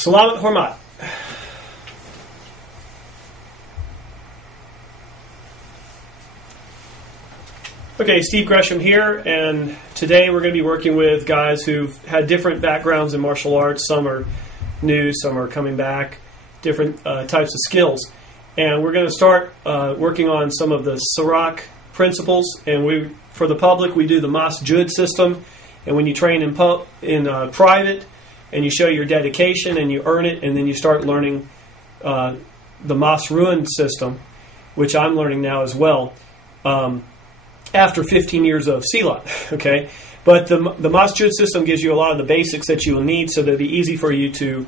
Silat-hormat. Okay, Steve Gresham here, and today we're going to be working with guys who've had different backgrounds in martial arts. Some are new, some are coming back, different types of skills. And we're going to start working on some of the Silat principles. And for the public, we do the Mas-Jud system. And when you train in private, and you show your dedication and you earn it, and then you start learning the Mas-Ruin system, which I'm learning now as well. After 15 years of Silat, okay? But the Mas-Jud system gives you a lot of the basics that you will need, so that it'll be easy for you to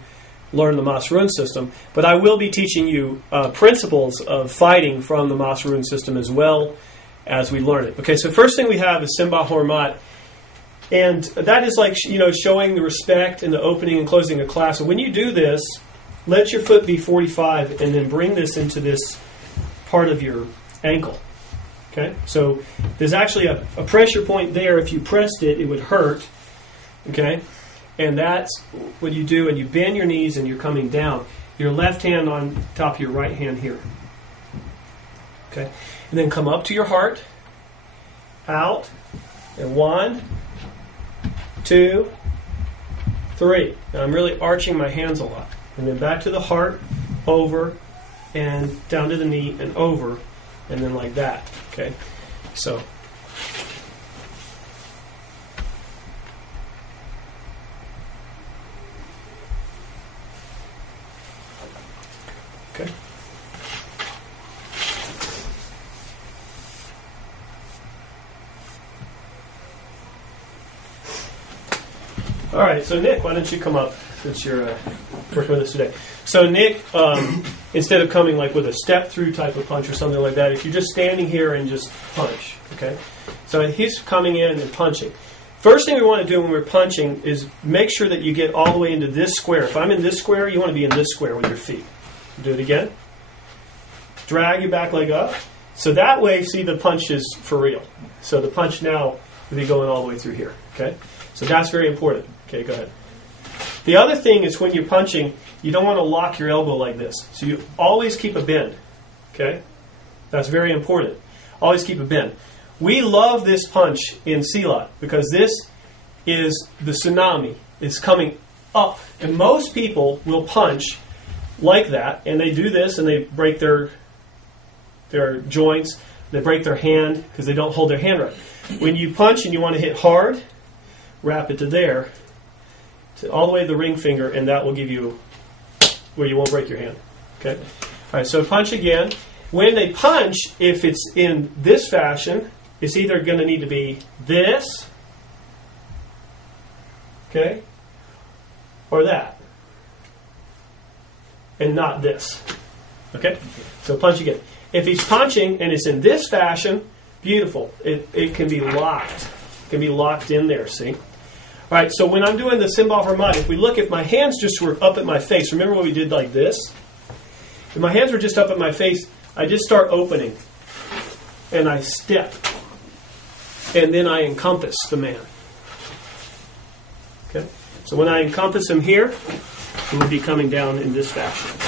learn the Mas-Ruin system. But I will be teaching you principles of fighting from the Mas-Ruin system as well as we learn it. Okay, so first thing we have is Simbah-hormat. And that is like, showing the respect in the opening and closing of class. So when you do this, let your foot be 45 and then bring this into this part of your ankle. Okay, so there's actually a pressure point there. If you pressed it, it would hurt. Okay, and that's what you do, and you bend your knees and you're coming down. Your left hand on top of your right hand here. Okay, and then come up to your heart, out, and 1, 2, 3. Now I'm really arching my hands a lot. And then back to the heart, over, and down to the knee, and over, and then like that. Okay, so okay. All right, so Nick, why don't you come up since you're working with us today? So Nick, instead of coming like with a step-through type of punch or something like that, if you're just standing here and just punch, okay? So he's coming in and punching. First thing we want to do when we're punching is make sure that you get all the way into this square. If I'm in this square, you want to be in this square with your feet. Do it again. Drag your back leg up. So that way, see, the punch is for real. So the punch now will be going all the way through here, okay? So that's very important. Okay, go ahead. The other thing is when you're punching, you don't want to lock your elbow like this. So you always keep a bend. Okay? That's very important. Always keep a bend. We love this punch in Silat because this is the tsunami. It's coming up. And most people will punch like that, and they do this and they break their joints. They break their hand because they don't hold their hand right. When you punch and you want to hit hard, wrap it to there, all the way to the ring finger, and that will give you where you won't break your hand. Okay? All right, so punch again. When they punch, if it's in this fashion, it's either going to need to be this, okay, or that, and not this. Okay? So punch again. If he's punching and it's in this fashion, beautiful. It can be locked. It can be locked in there, see? All right, so when I'm doing the Simbah-hormat, if we look, if my hands just were up at my face, remember what we did like this? If my hands were just up at my face, I just start opening, and I step, and then I encompass the man. Okay? So when I encompass him here, he would be coming down in this fashion.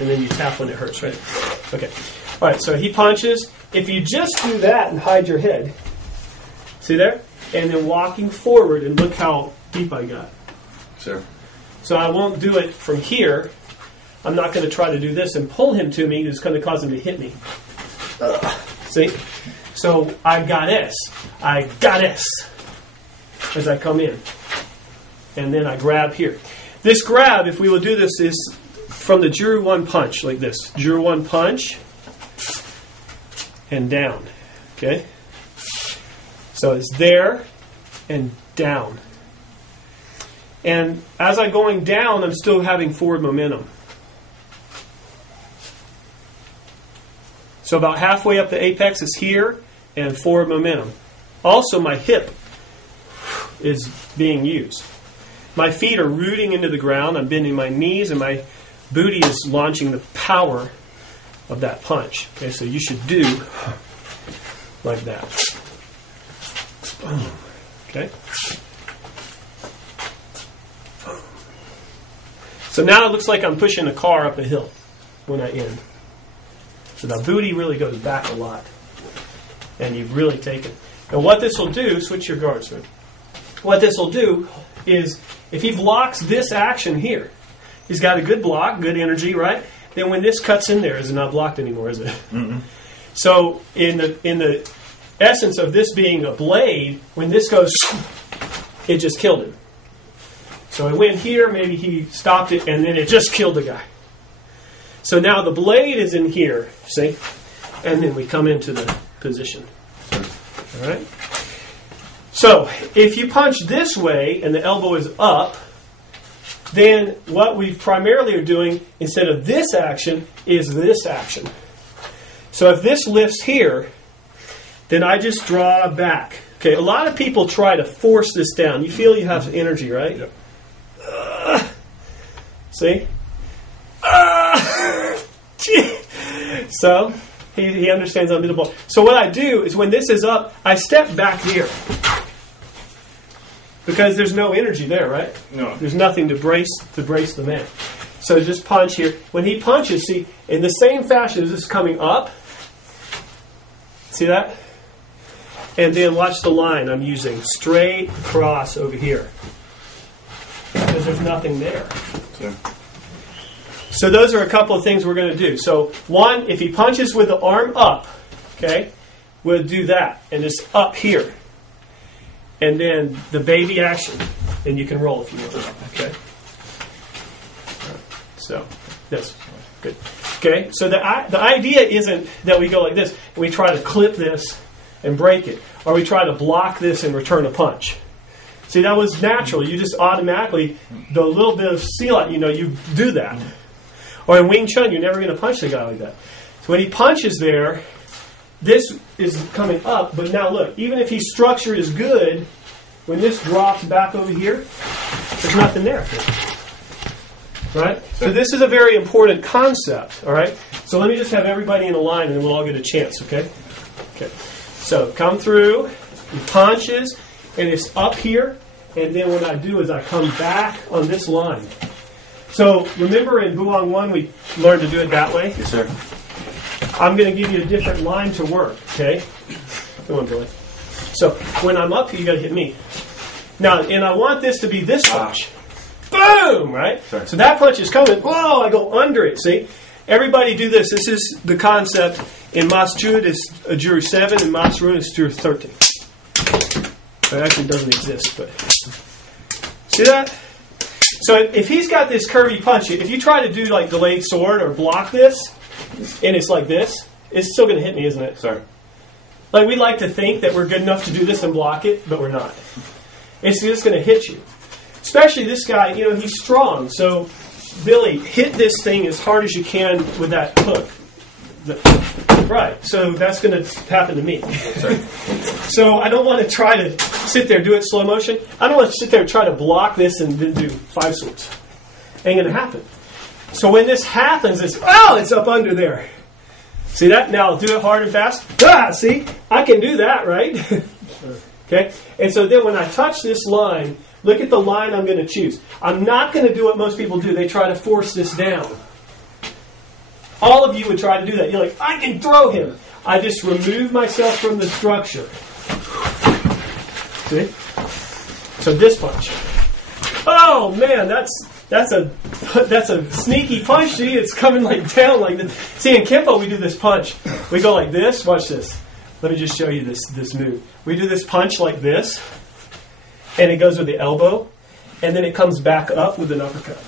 And then you tap when it hurts, right? Okay. All right, so he punches. If you just do that and hide your head, see there? And then walking forward, and look how deep I got. Sure. So I won't do it from here. I'm not going to try to do this and pull him to me. It's going to cause him to hit me. See? So I got S. As I come in. And then I grab here. This grab, if we will do this, is from the Juru 1 punch, like this. Juru 1 punch. And down. Okay? So it's there and down. And as I'm going down, I'm still having forward momentum. So about halfway up the apex is here and forward momentum. Also, my hip is being used. My feet are rooting into the ground. I'm bending my knees, and my booty is launching the power of that punch. Okay, so you should do like that. Okay. So now it looks like I'm pushing a car up a hill when I end. So the booty really goes back a lot. And you've really taken. And what this will do, switch your guards, right? What this will do is, if he blocks this action here, he's got a good block, good energy, right? Then when this cuts in there, is it not blocked anymore, is it? Mm-mm. So in the essence of this being a blade, when this goes, it just killed him. So it went here, maybe he stopped it, and then it just killed the guy. So now the blade is in here, see? And then we come into the position. All right? So if you punch this way and the elbow is up, then what we primarily are doing, instead of this action, is this action. So if this lifts here, then I just draw back. Okay, a lot of people try to force this down. You feel you have energy, right? Yep. See? So he understands I'm middle. So what I do is when this is up, I step back here. Because there's no energy there, right? No. There's nothing to brace the man. So just punch here. When he punches, see, in the same fashion as this is coming up. See that? And then watch the line I'm using. Straight across over here. Because there's nothing there. Okay. So those are a couple of things we're going to do. So one, if he punches with the arm up, okay, we'll do that. And it's up here. And then the baby action. And you can roll if you want. Okay. So this. Good. Okay. So the idea isn't that we go like this and we try to clip this and break it. Or we try to block this and return a punch. See, that was natural. You just automatically, the little bit of silat, you do that. Or in Wing Chun, you're never going to punch the guy like that. So when he punches there, this is coming up. But now look, even if his structure is good, when this drops back over here, there's nothing there. Right? So this is a very important concept. All right? So let me just have everybody in a line and then we'll all get a chance, okay? Okay. So come through, he punches, and it's up here. And then what I do is I come back on this line. So remember in Buang 1 we learned to do it that way? Yes, sir. I'm going to give you a different line to work, okay? Come on, Billy. So when I'm up here, you got to hit me. Now, and I want this to be this punch. Boom! Right? Sure. So that punch is coming. Whoa! I go under it. See? Everybody do this. This is the concept in Mas Chud is Juru 7 and Mas Run is Juru 13. It actually doesn't exist, but see that? So if he's got this curvy punch, if you try to do like delayed sword or block this, and it's like this, it's still going to hit me, isn't it? Sorry. Like we like to think that we're good enough to do this and block it, but we're not. It's just going to hit you. Especially this guy, he's strong. So, Billy, hit this thing as hard as you can with that hook. Right. So that's going to happen to me. So I don't want to try to sit there, do it slow motion. I don't want to sit there and try to block this and then do 5 swords. Ain't going to happen. So when this happens, it's up under there. See that? Now do it hard and fast. See? I can do that, right? Okay? And so then when I touch this line, look at the line I'm going to choose. I'm not going to do what most people do. They try to force this down. All of you would try to do that. You're like, I can throw him. I just remove myself from the structure. See? So this punch. Oh man, that's a sneaky punch. See, it's coming like down like this. See, in Kempo we do this punch. We go like this. Watch this. Let me just show you this move. We do this punch like this, and it goes with the elbow, and then it comes back up with an uppercut.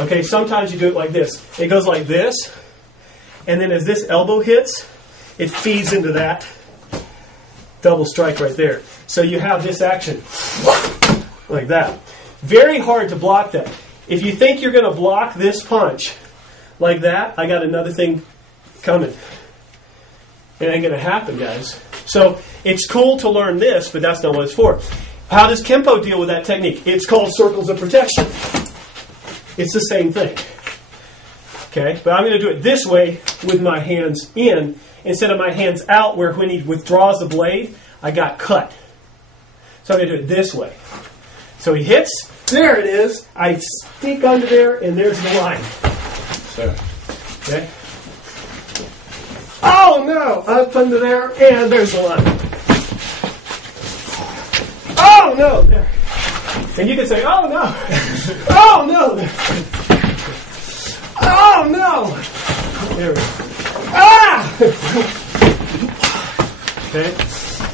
Okay, sometimes you do it like this. It goes like this, and then as this elbow hits, it feeds into that double strike right there. So you have this action like that. Very hard to block that. If you think you're going to block this punch like that, I got another thing coming. It ain't going to happen, guys. So it's cool to learn this, but that's not what it's for. How does Kempo deal with that technique? It's called circles of protection. It's the same thing. Okay, but I'm going to do it this way with my hands in instead of my hands out where when he withdraws the blade, I got cut. So I'm going to do it this way. So So he hits. There it is. I sneak under there, and there's the line. Sure. Okay. Oh no! Up under there, and there's the line. Oh no! There. And you can say, oh no! Oh no! Oh no! There we go. Ah! Okay.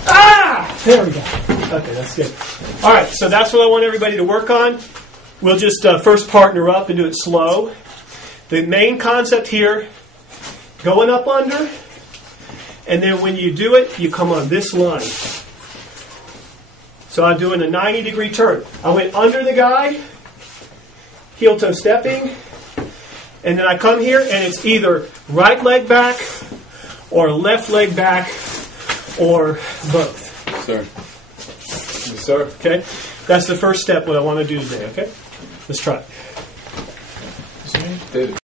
Ah! There we go. Okay, that's good. All right, so that's what I want everybody to work on. We'll just first partner up and do it slow. The main concept here, going up under, and then when you do it, you come on this line. So I'm doing a 90-degree turn. I went under the guy, heel toe stepping, and then I come here, and it's either right leg back or left leg back or both. Sir. Yes, sir. Okay? That's the first step, what I want to do today, okay? Let's try it. David.